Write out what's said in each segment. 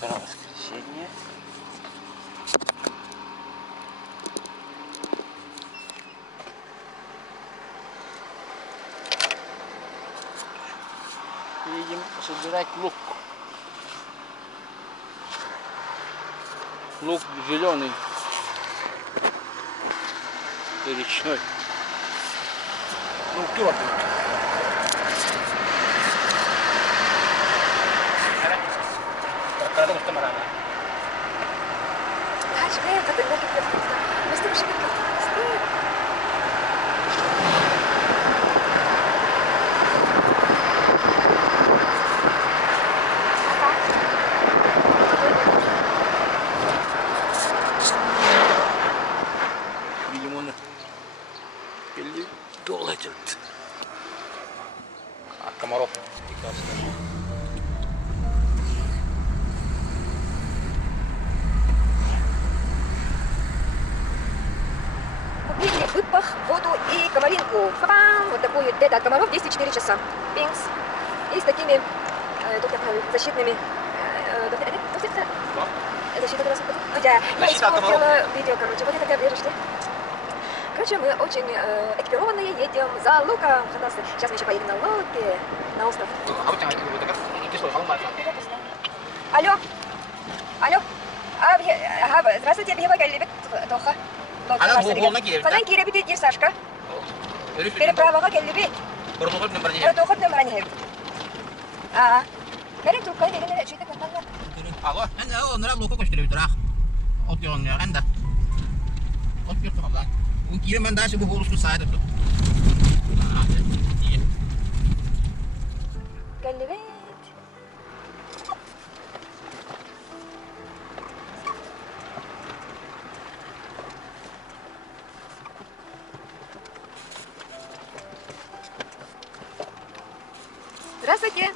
Утро воскресенье. Едем собирать лук. Лук зеленый и речной. Ну, твердый. Видимо, он или долго идет. А комаров прекрасно. Купили выпах, воду и комаринку. Па-бам! Вот такую это от комаров 204 часа. Пинкс. И с такими защитными... Защита красоты. Я испортила видео, короче. Вот это как веришь ты? Короче, мы очень экипированные едем за луком. Сейчас мы еще поедем на лодке, на остров. Алло. Алло. Здравствуйте, Бегева Галибек Тоха. Фанан Киребит Сашка. Переправа Галибек. Протокол номер 1. Берем трубку, не видно, что это контакт. Алло, ben de loka koşturuyor durak. Ot yolun ya, ben de. Ot yurtum abla. Bu kirim ben daha şu bu horusunu sahip ettim. Галибет. Здравствуйте.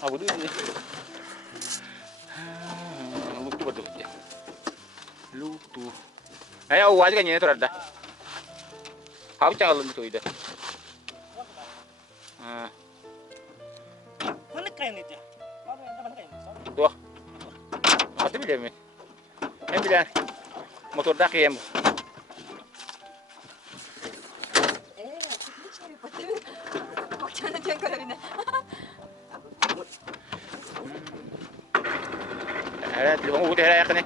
А вот это лук вот тут. Лук тут. А я у вас гоню это рада. How чало на то иде. Tuh. Pasti bila mi. Em bila. Motor dah kiam. Ada telepon udah ada kan ni.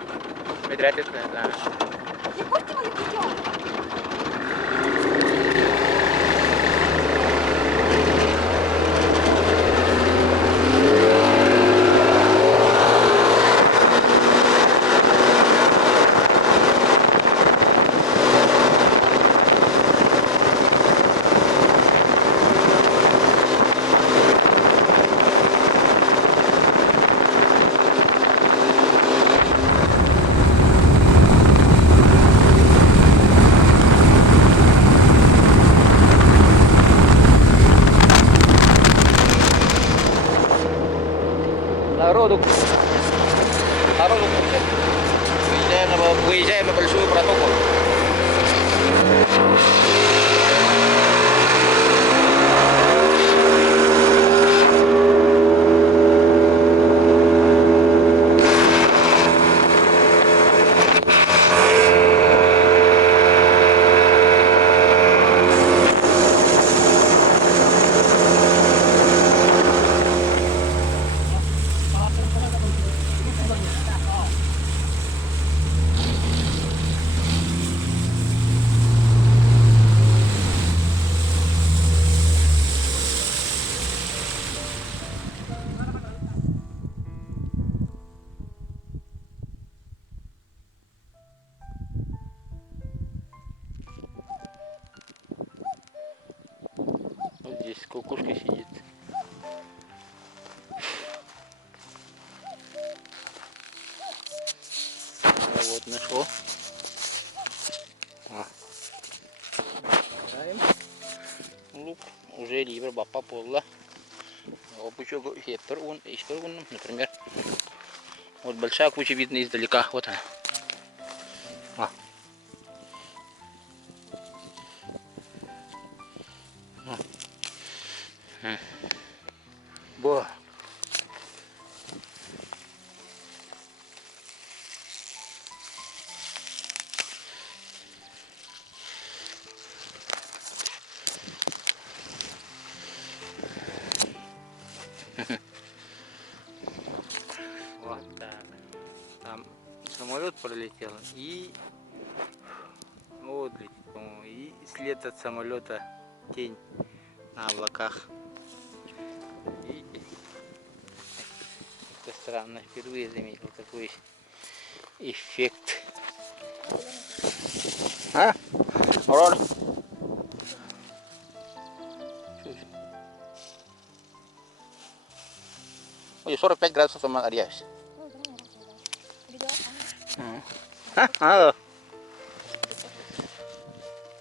Bedratet lah. Народу выезжаем на большую протоку. Вот здесь кукушка сидит. Вот нашло. Лук уже ливер бапа пола. Опучок хектор он, например. Вот большая куча видно издалека. Вот она. Buah. Вот так. Там самолет пролетел и вот летит, по-моему, и след от самолета, тень на облаках. И это странно, впервые заметил такой эффект. А? Роль. Ой, 45 градусов там арьясь.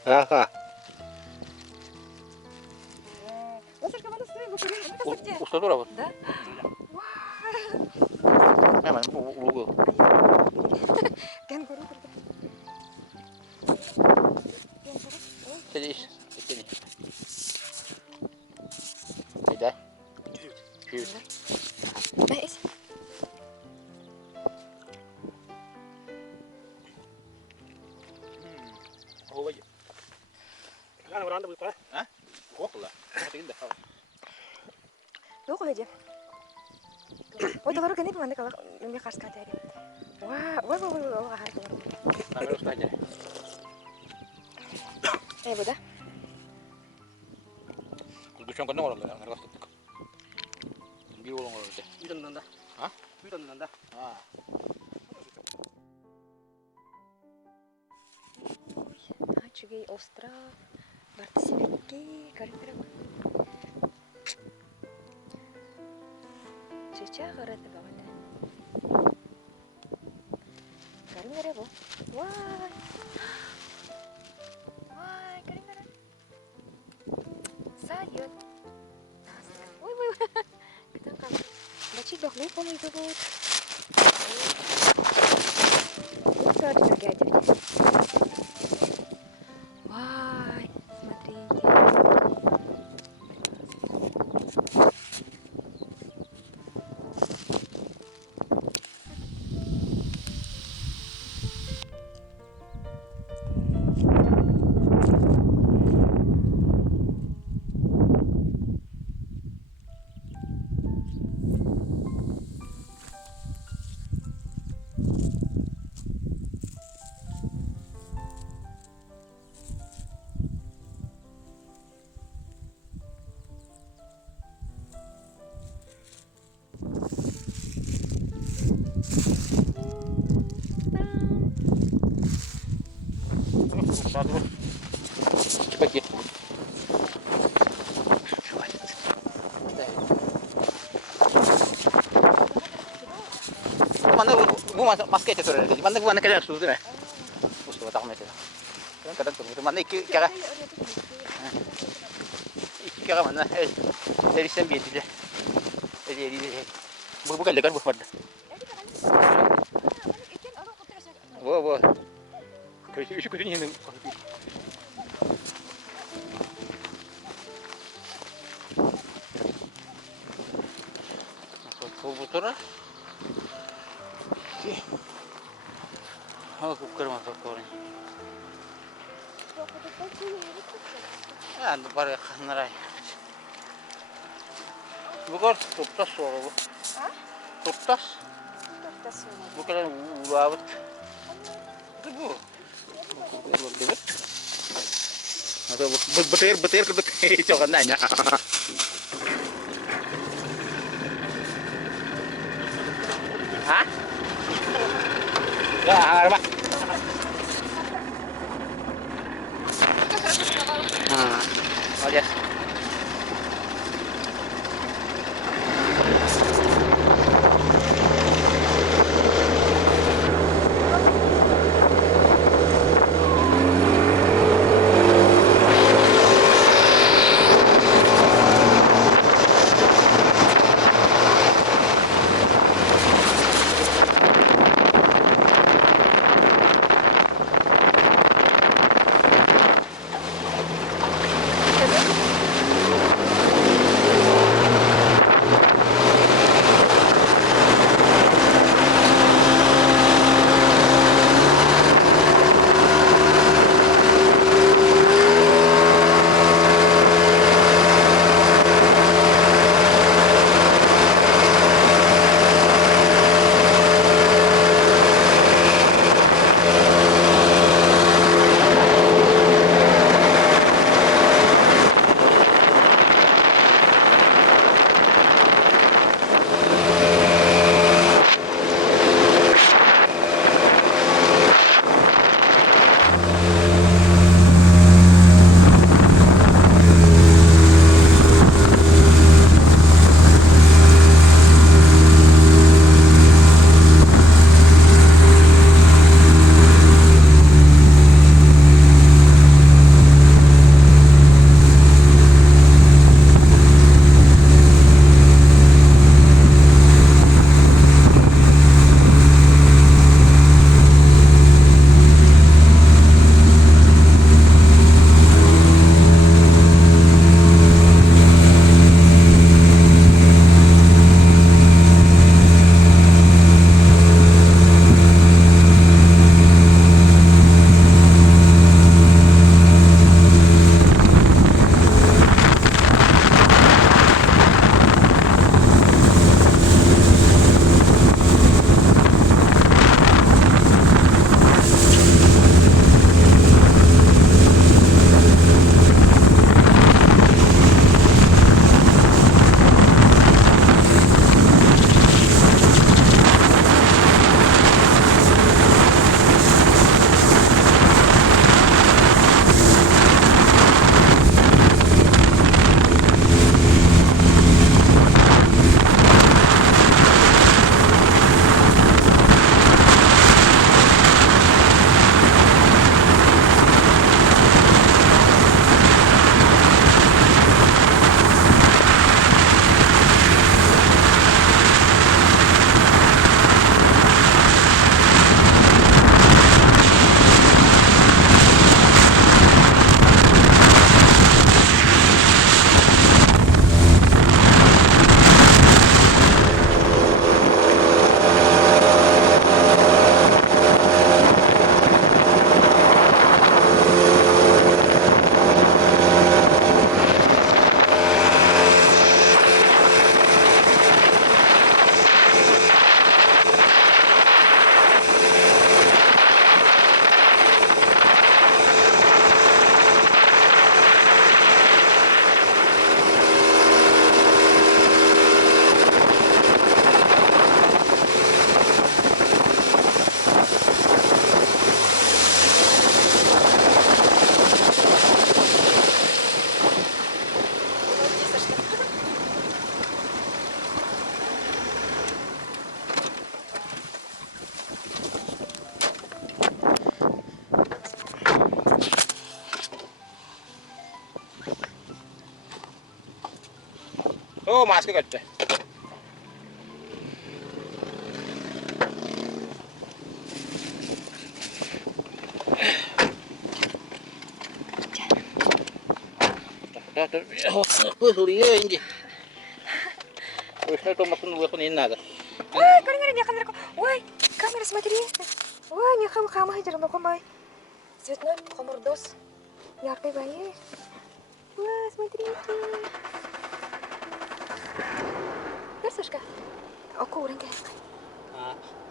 Ага. Устатура вот. Да? Прямо в угол. Кенгуру. Садись. Садись. Да? Чуть. Бейс. А? Копла. Yok aja. Oh, tahu kan ini mana kalau ini khas kaca ini. Wah, hari itu. Harus aja. Buddha. Kudu cuma kena orang lah, nggak kasih tuh. Biu orang orang deh. Bidan nanda. Hah? Bidan nanda. Ah. Чугей остров. Бартсевики, Каринтрава. Чича город бавада. Каринтрава. Вай. Вай, Каринтрава. Салют. Ой. Kita kan. Бачи дохлый, по-моему, это будет. Это терять. Вай, смотрите. Satu. Cepat ya. Mana bu maske itu sudah. Mana bu anak kecil sudah. Musuh tak macam. Kadang tu mana iki kira. Iki kira mana? Dari sembilan dia. Jadi bukan dekat bukan. Wah. Kau ni ni. Betul lah. Aku kerja masuk korang. Ya, untuk para kanerai. Bukan tuptas suara bu. Tuptas. Bukan ulat. Itu bu. Betul. Atau betir keduk cokan nanya. Hah? Ya, apa? Oh yes. О, маска көтті. Ой, камера. Ой, камера, смотри. Ой, не хам-хам, хайтер, ну комай. Цветной хомурдос. Яркой бои. Ой, смотрите. Персушка. Окурен кайск.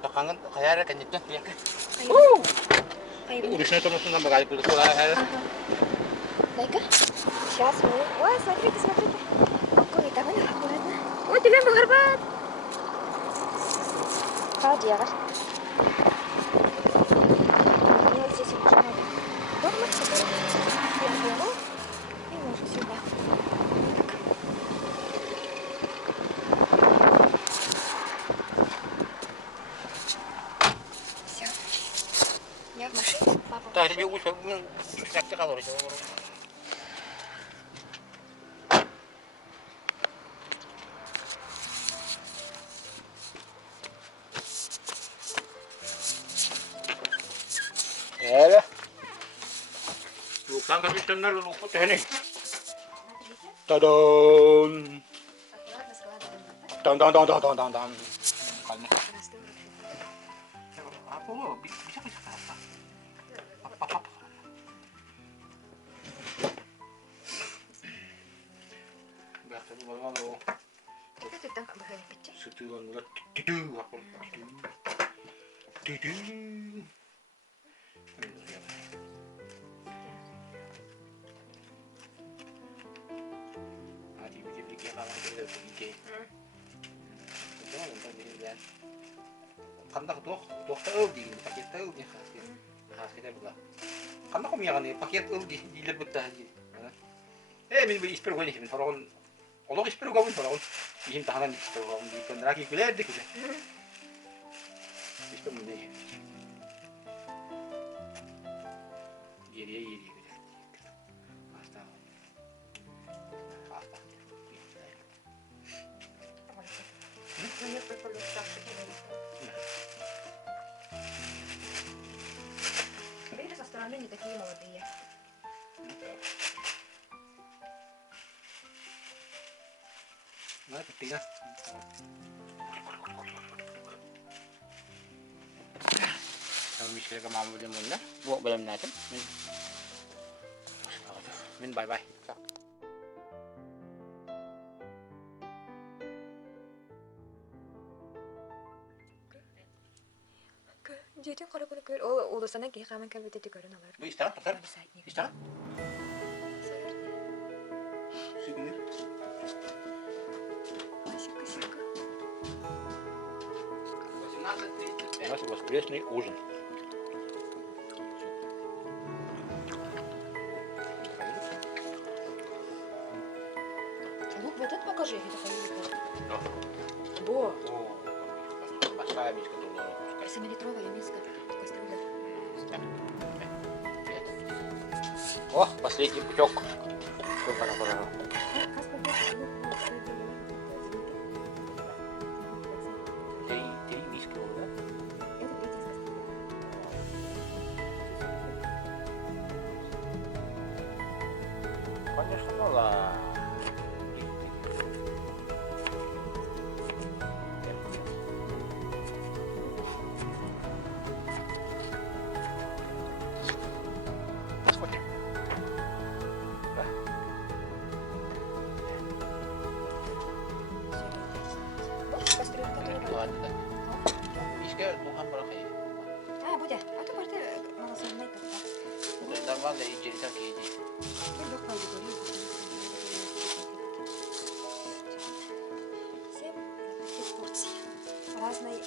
Takangan kaya kan itu ya. Хайбу. Уришне то на багаж куда. Дай-ка. Сейчас мы... Ой, смотрите. Какой там аккуратно. Ой, телем был горбат. Подъехать. И вот здесь уже надо дома, теперь я беру и ложу сюда. Все. Я в машине, папа в Так, машине. тебе лучше как ты говоришь. Öyle. Luktan kapıştanlar lukut hani. Tadam. Аккуратно складываем вот так. Дан. Растворим. Apa lo bisa apa? Apa? Biasa lu malu. Вот это там выходит пяти. Setuan ulat tidu aku. Tidu. Kandak tuh tahu di paket tahu dia khas kita buka. Kandak kami yang paket tahu di lebut aja. Min beli isper gini min faron. Kalau isper gawin faron. Bikin tahanan isper gawin di penderaki kuliah deh kuliah. Isper mending. Giri. Hasta. Ну, нет, только лишь так, видишь, со стороны не такие молодые. Nah, ketika Kalau misalnya kamu mau muna, buat bayam natin. Min bye. Дети кара bunu gör. O olursa ki hemen kalbide de görün alır. bu istirahat tutar. Bir saat ne? İstirahat. Sini. Şıkı. У нас воскресный ужин. Лук вот этот покажи, где такая лука. Да. Бо. Большая миска другая. 7-литровая миска. Кастрюля. О, последний путек. Пора. Три миски, да? Конечно, мало. Кастрюля, которая... Ладно, да. Миска Туhan berapa ya? А, Будя, а то порты малосольный как-то. Udah nормально и jadi sakit. Легкая аудитория. 7 порций. Разной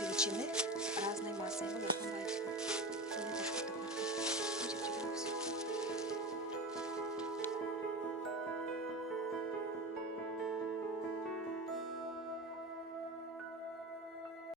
величины, разной массы. Вот это бывает.